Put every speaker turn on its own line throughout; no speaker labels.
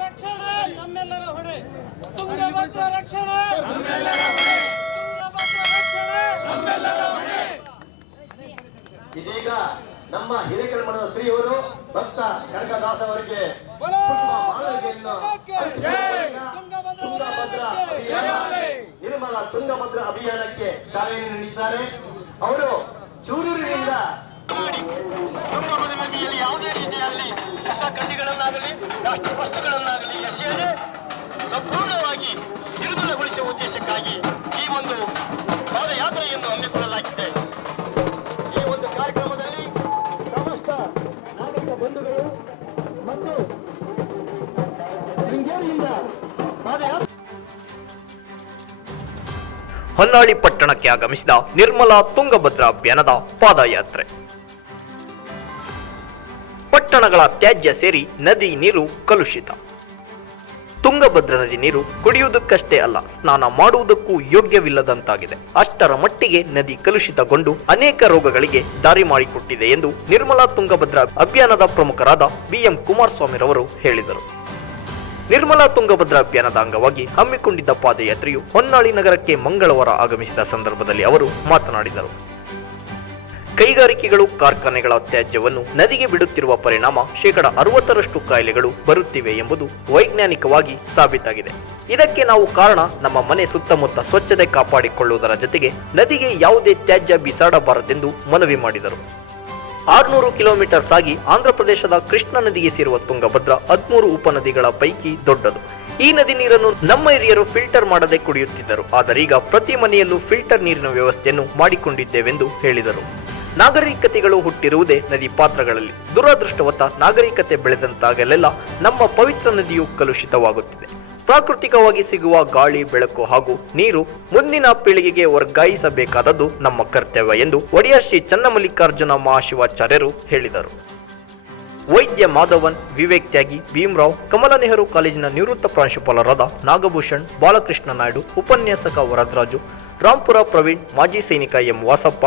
ರಕ್ಷಣೆ ನಮ್ಮೆಲ್ಲರ ಹೊಣೆ ತುಂಗಭದ್ರ ರಕ್ಷಣೆ ಇದೀಗ ನಮ್ಮ ಹಿರೇಕಲ್ಮಠದ ಶ್ರೀಯವರು ಭಕ್ತ ಕನಕದಾಸ್ ಅವರಿಗೆ ತುಂಗಭದ್ರಾ ಅಭಿಯಾನಕ್ಕೆ ಚಾಲನೆ ನೀಡಿದ್ದಾರೆ. ಅವರು ಚೂರೂರಿನಿಂದ ತುಂಗಭದ್ರ ನದಿಯಲ್ಲಿ ಯಾವುದೇ ರೀತಿಯಲ್ಲಿ ಕಸ ಕಡ್ಡಿಗಳನ್ನಾಗಲಿ ರಾಷ್ಟ್ರ ವಸ್ತುಗಳನ್ನಾಗಲಿ ಎಸೆಯದೆ ಸಂಪೂರ್ಣವಾಗಿ ನಿರ್ಮಲಗೊಳಿಸುವ ಉದ್ದೇಶಕ್ಕಾಗಿ ಈ ಒಂದು ಪಾದಯಾತ್ರೆಯನ್ನು ಹಮ್ಮಿಕೊಳ್ಳಲಾಗಿದೆ. ಈ ಒಂದು ಕಾರ್ಯಕ್ರಮದಲ್ಲಿ ಸಮಸ್ತ ನಾಗರಿಕ ಬಂಧುಗಳು ಮತ್ತು ಶೃಂಗೇರಿಯಿಂದ ಪಾದಯಾತ್ರೆ
ಹೊನ್ನಾಳಿ ಪಟ್ಟಣಕ್ಕೆ ಆಗಮಿಸಿದ ನಿರ್ಮಲಾ ತುಂಗಭದ್ರಾ ಅಭಿಯಾನದ ಪಾದಯಾತ್ರೆ. ಪಟ್ಟಣಗಳ ತ್ಯಾಜ್ಯ ಸೇರಿ ನದಿ ನೀರು ಕಲುಷಿತ. ತುಂಗಭದ್ರಾ ನದಿ ನೀರು ಕುಡಿಯುವುದಕ್ಕಷ್ಟೇ ಅಲ್ಲ, ಸ್ನಾನ ಮಾಡುವುದಕ್ಕೂ ಯೋಗ್ಯವಿಲ್ಲದಂತಾಗಿದೆ. ಅಷ್ಟರ ಮಟ್ಟಿಗೆ ನದಿ ಕಲುಷಿತಗೊಂಡು ಅನೇಕ ರೋಗಗಳಿಗೆ ದಾರಿ ಮಾಡಿಕೊಟ್ಟಿದೆ ಎಂದು ನಿರ್ಮಲಾ ತುಂಗಭದ್ರಾ ಅಭಿಯಾನದ ಪ್ರಮುಖರಾದ ಬಿಎಂ ಕುಮಾರಸ್ವಾಮಿರವರು ಹೇಳಿದರು. ನಿರ್ಮಲಾ ತುಂಗಭದ್ರಾ ಅಭಿಯಾನದ ಅಂಗವಾಗಿ ಹಮ್ಮಿಕೊಂಡಿದ್ದ ಪಾದಯಾತ್ರೆಯು ಹೊನ್ನಾಳಿ ನಗರಕ್ಕೆ ಮಂಗಳವಾರ ಆಗಮಿಸಿದ ಸಂದರ್ಭದಲ್ಲಿ ಅವರು ಮಾತನಾಡಿದರು. ಕೈಗಾರಿಕೆಗಳು, ಕಾರ್ಖಾನೆಗಳ ತ್ಯಾಜ್ಯವನ್ನು ನದಿಗೆ ಬಿಡುತ್ತಿರುವ ಪರಿಣಾಮ ಶೇಕಡ ಅರವತ್ತರಷ್ಟು ಕಾಯಿಲೆಗಳು ಬರುತ್ತಿವೆ ಎಂಬುದು ವೈಜ್ಞಾನಿಕವಾಗಿ ಸಾಬೀತಾಗಿದೆ. ಇದಕ್ಕೆ ನಾವು ಕಾರಣ ನಮ್ಮ ಮನೆ ಸುತ್ತಮುತ್ತ ಸ್ವಚ್ಛತೆ ಕಾಪಾಡಿಕೊಳ್ಳುವುದರ ಜೊತೆಗೆ ನದಿಗೆ ಯಾವುದೇ ತ್ಯಾಜ್ಯ ಬಿಸಾಡಬಾರದೆಂದು ಮನವಿ ಮಾಡಿದರು. ಆರುನೂರು ಕಿಲೋಮೀಟರ್ ಸಾಗಿ ಆಂಧ್ರಪ್ರದೇಶದ ಕೃಷ್ಣಾ ನದಿಗೆ ಸೇರುವ ತುಂಗಭದ್ರಾ ಹದಿಮೂರು ಉಪನದಿಗಳ ಪೈಕಿ ದೊಡ್ಡದು. ಈ ನದಿ ನೀರನ್ನು ನಮ್ಮ ಹಿರಿಯರು ಫಿಲ್ಟರ್ ಮಾಡದೆ ಕುಡಿಯುತ್ತಿದ್ದರು. ಆದರೀಗ ಪ್ರತಿ ಮನೆಯಲ್ಲೂ ಫಿಲ್ಟರ್ ನೀರಿನ ವ್ಯವಸ್ಥೆಯನ್ನು ಮಾಡಿಕೊಂಡಿದ್ದೇವೆಂದು ಹೇಳಿದರು. ನಾಗರಿಕತೆಗಳು ಹುಟ್ಟಿರುವುದೇ ನದಿ ಪಾತ್ರಗಳಲ್ಲಿ. ದುರದೃಷ್ಟವತ್ತ ನಾಗರಿಕತೆ ಬೆಳೆದಂತಾಗಲೆಲ್ಲ ನಮ್ಮ ಪವಿತ್ರ ನದಿಯು ಕಲುಷಿತವಾಗುತ್ತಿದೆ. ಪ್ರಾಕೃತಿಕವಾಗಿ ಸಿಗುವ ಗಾಳಿ, ಬೆಳಕು ಹಾಗೂ ನೀರು ಮುಂದಿನ ಪೀಳಿಗೆಗೆ ವರ್ಗಾಯಿಸಬೇಕಾದದ್ದು ನಮ್ಮ ಕರ್ತವ್ಯ ಎಂದು ಒಡೆಯ ಶ್ರೀ ಚನ್ನಮಲ್ಲಿಕಾರ್ಜುನ ಮಹಾಶಿವಾಚಾರ್ಯರು ಹೇಳಿದರು. ವೈದ್ಯ ಮಾಧವನ್, ವಿವೇಕ್ ತ್ಯಾಗಿ, ಭೀಮರಾವ್, ಕಮಲ ನೆಹರು ಕಾಲೇಜಿನ ನಿವೃತ್ತ ಪ್ರಾಂಶುಪಾಲರಾದ ನಾಗಭೂಷಣ್, ಬಾಲಕೃಷ್ಣ ನಾಯ್ಡು, ಉಪನ್ಯಾಸಕ ವರದರಾಜು ರಾಂಪುರ ಪ್ರವೀಣ್, ಮಾಜಿ ಸೈನಿಕ M Vasappa,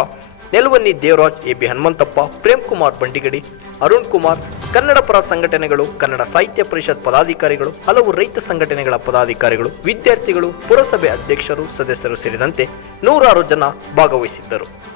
Nelavanni Devaraj, A B Hanumanthappa Prem Kumar Bandigadi, Arun Kumar Kannada ಪರ ಸಂಘಟನೆಗಳು, ಕನ್ನಡ ಸಾಹಿತ್ಯ ಪರಿಷತ್ ಪದಾಧಿಕಾರಿಗಳು, ಹಲವು ರೈತ ಸಂಘಟನೆಗಳ ಪದಾಧಿಕಾರಿಗಳು, ವಿದ್ಯಾರ್ಥಿಗಳು, ಪುರಸಭೆ ಅಧ್ಯಕ್ಷರು, ಸದಸ್ಯರು ಸೇರಿದಂತೆ ನೂರಾರು ಜನ ಭಾಗವಹಿಸಿದ್ದರು.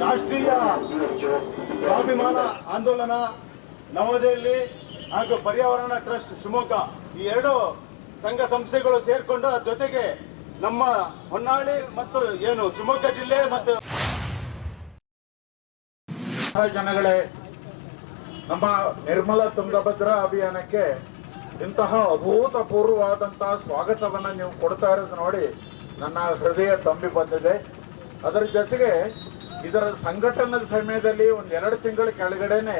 ರಾಷ್ಟ್ರೀಯ ಸ್ವಾಭಿಮಾನ ಆಂದೋಲನ ನವದೆಹಲಿ ಹಾಗೂ ಪರ್ಯಾವರಣ ಟ್ರಸ್ಟ್ ಶಿವಮೊಗ್ಗ ಈ ಎರಡು ಸಂಘ ಸಂಸ್ಥೆಗಳು ಸೇರ್ಕೊಂಡು ಜೊತೆಗೆ ನಮ್ಮ ಹೊನ್ನಾಳಿ ಮತ್ತು ಏನು ಶಿವಮೊಗ್ಗ ಜಿಲ್ಲೆ ಮತ್ತು
ಜನಗಳೇ, ನಮ್ಮ ನಿರ್ಮಲ ತುಂಗಭದ್ರಾ ಅಭಿಯಾನಕ್ಕೆ ಇಂತಹ ಅಭೂತಪೂರ್ವವಾದಂತಹ ಸ್ವಾಗತವನ್ನ ನೀವು ಕೊಡ್ತಾ ಇರೋದು ನೋಡಿ ನನ್ನ ಹೃದಯ ತಂಬಿ ಬಂದಿದೆ. ಅದರ ಜೊತೆಗೆ ಇದರ ಸಂಘಟನಾ ಸಮಯದಲ್ಲಿ ಒಂದೆರಡು ಎರಡು ತಿಂಗಳ ಕೆಳಗಡೆನೆ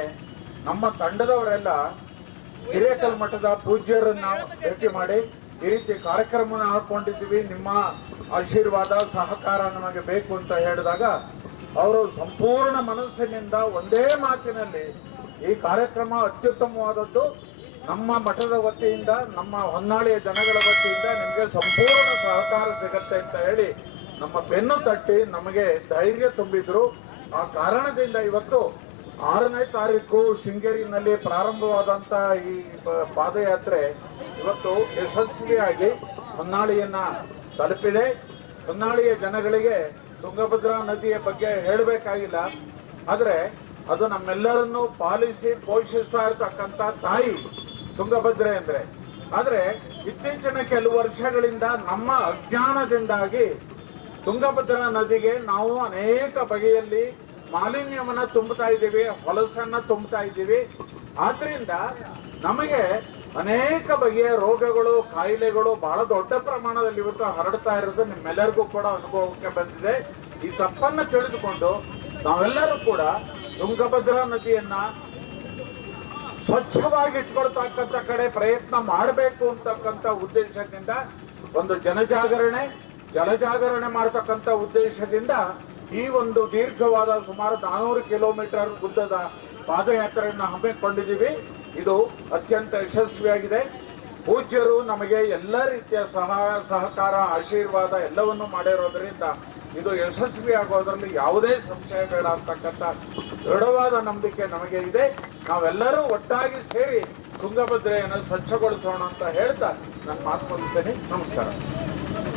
ನಮ್ಮ ತಂಡದವರೆಲ್ಲ ಹಿರೇಕಲ್ ಮಠದ ಪೂಜ್ಯರನ್ನ ಭೇಟಿ ಮಾಡಿ ಈ ರೀತಿ ಕಾರ್ಯಕ್ರಮನ ಹಾಕೊಂಡಿದ್ದೀವಿ. ನಿಮ್ಮ ಆಶೀರ್ವಾದ, ಸಹಕಾರ ನಮಗೆ ಬೇಕು ಅಂತ ಹೇಳಿದಾಗ ಅವರು ಸಂಪೂರ್ಣ ಮನಸ್ಸಿನಿಂದ ಒಂದೇ ಮಾತಿನಲ್ಲಿ ಈ ಕಾರ್ಯಕ್ರಮ ಅತ್ಯುತ್ತಮವಾದದ್ದು. ನಮ್ಮ ಮಠದ ವತಿಯಿಂದ, ನಮ್ಮ ಹೊನ್ನಾಳಿಯ ಜನಗಳ ವತಿಯಿಂದ ನಿಮಗೆ ಸಂಪೂರ್ಣ ಸಹಕಾರ ಸಿಗತ್ತೆ ಅಂತ ಹೇಳಿ ನಮ್ಮ ಬೆನ್ನು ತಟ್ಟಿ ನಮಗೆ ಧೈರ್ಯ ತುಂಬಿದ್ರು. ಆ ಕಾರಣದಿಂದ ಇವತ್ತು ಆರನೇ ತಾರೀಕು ಶೃಂಗೇರಿನಲ್ಲಿ ಪ್ರಾರಂಭವಾದಂತ ಈ ಪಾದಯಾತ್ರೆ ಇವತ್ತು ಯಶಸ್ವಿಯಾಗಿ ಹೊನ್ನಾಳಿಯನ್ನ ತಲುಪಿದೆ. ಹೊನ್ನಾಳಿಯ ಜನಗಳಿಗೆ ತುಂಗಭದ್ರಾ ನದಿಯ ಬಗ್ಗೆ ಹೇಳಬೇಕಾಗಿಲ್ಲ. ಆದರೆ ಅದು ನಮ್ಮೆಲ್ಲರನ್ನು ಪಾಲಿಸಿ ಪೋಷಿಸ್ತಾ ಇರ್ತಕ್ಕಂಥ ತಾಯಿ. ತುಂಗಭದ್ರೆ ಅಂದ್ರೆ. ಆದ್ರೆ ಇತ್ತೀಚಿನ ಕೆಲವು ವರ್ಷಗಳಿಂದ ನಮ್ಮ ಅಜ್ಞಾನದಿಂದಾಗಿ ತುಂಗಭದ್ರಾ ನದಿಗೆ ನಾವು ಅನೇಕ ಬಗೆಯಲ್ಲಿ ಮಾಲಿನ್ಯವನ್ನ ತುಂಬುತ್ತಾ ಇದ್ದೀವಿ, ಹೊಲಸನ್ನ ತುಂಬುತ್ತಾ ಇದ್ದೀವಿ. ಆದ್ರಿಂದ ನಮಗೆ ಅನೇಕ ಬಗೆಯ ರೋಗಗಳು, ಕಾಯಿಲೆಗಳು ಬಹಳ ದೊಡ್ಡ ಪ್ರಮಾಣದಲ್ಲಿ ಇವತ್ತು ಹರಡ್ತಾ ಇರೋದು ನಿಮ್ಮೆಲ್ಲರಿಗೂ ಕೂಡ ಅನುಭವಕ್ಕೆ ಬಂದಿದೆ. ಈ ತಪ್ಪನ್ನ ತಿಳಿದುಕೊಂಡು ನಾವೆಲ್ಲರೂ ಕೂಡ ತುಂಗಭದ್ರಾ ನದಿಯನ್ನ ಸ್ವಚ್ಛವಾಗಿ ಇಟ್ಕೊಳ್ತಕ್ಕಂಥ ಕಡೆ ಪ್ರಯತ್ನ ಮಾಡಬೇಕು ಅಂತಕ್ಕಂಥ ಉದ್ದೇಶದಿಂದ ಒಂದು ಜನಜಾಗರಣೆ, ಜಲಜಾಗರಣೆ ಮಾಡತಕ್ಕಂಥ ಉದ್ದೇಶದಿಂದ ಈ ಒಂದು ದೀರ್ಘವಾದ ಸುಮಾರು ನಾನೂರು ಕಿಲೋಮೀಟರ್ ಉದ್ದದ ಪಾದಯಾತ್ರೆಯನ್ನು ಹಮ್ಮಿಕೊಂಡಿದ್ದೀವಿ. ಇದು ಅತ್ಯಂತ ಯಶಸ್ವಿಯಾಗಿದೆ. ಪೂಜ್ಯರು ನಮಗೆ ಎಲ್ಲ ರೀತಿಯ ಸಹಾಯ, ಸಹಕಾರ, ಆಶೀರ್ವಾದ ಎಲ್ಲವನ್ನು ಮಾಡಿರೋದ್ರಿಂದ ಇದು ಯಶಸ್ವಿ ಆಗೋದ್ರಲ್ಲಿ ಯಾವುದೇ ಸಂಶಯ ಬೇಡ ಅಂತಕ್ಕಂಥ ದೃಢವಾದ ನಂಬಿಕೆ ನಮಗೆ ಇದೆ. ನಾವೆಲ್ಲರೂ ಒಟ್ಟಾಗಿ ಸೇರಿ ತುಂಗಭದ್ರೆಯನ್ನು ಸ್ವಚ್ಛಗೊಳಿಸೋಣ ಅಂತ ಹೇಳ್ತಾ ನಾನು ಮಾತು ನಮಸ್ಕಾರ.